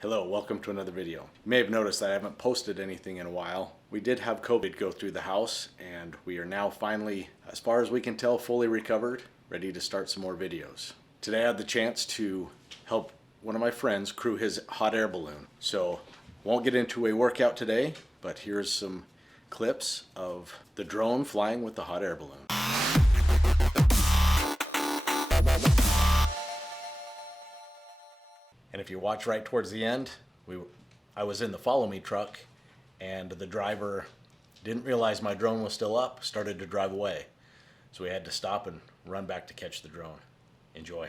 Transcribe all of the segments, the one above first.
Hello, welcome to another video. You may have noticed that I haven't posted anything in a while. We did have COVID go through the house and we are now finally, as far as we can tell, fully recovered, ready to start some more videos. Today I had the chance to help one of my friends crew his hot air balloon. So won't get into a workout today, but here's some clips of the drone flying with the hot air balloon. And if you watch right towards the end, I was in the follow me truck and the driver didn't realize my drone was still up, started to drive away. So we had to stop and run back to catch the drone. Enjoy.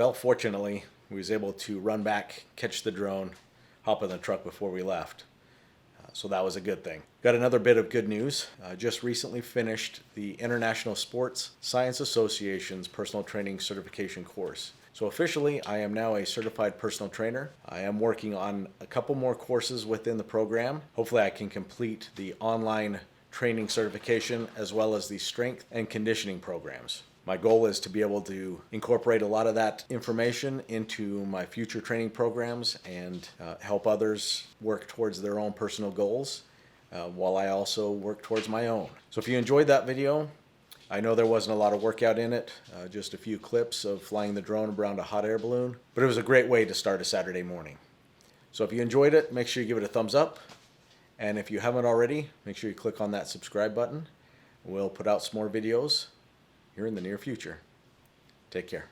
Well, fortunately, we was able to run back, catch the drone, hop in the truck before we left. So that was a good thing. Got another bit of good news. Just recently finished the International Sports Science Association's personal training certification course. So officially, I am now a certified personal trainer. I am working on a couple more courses within the program. Hopefully I can complete the online training certification as well as the strength and conditioning programs. My goal is to be able to incorporate a lot of that information into my future training programs and help others work towards their own personal goals while I also work towards my own. So if you enjoyed that video, I know there wasn't a lot of workout in it, just a few clips of flying the drone around a hot air balloon, but it was a great way to start a Saturday morning. So if you enjoyed it, make sure you give it a thumbs up. And if you haven't already, make sure you click on that subscribe button. We'll put out some more videos here in the near future. Take care.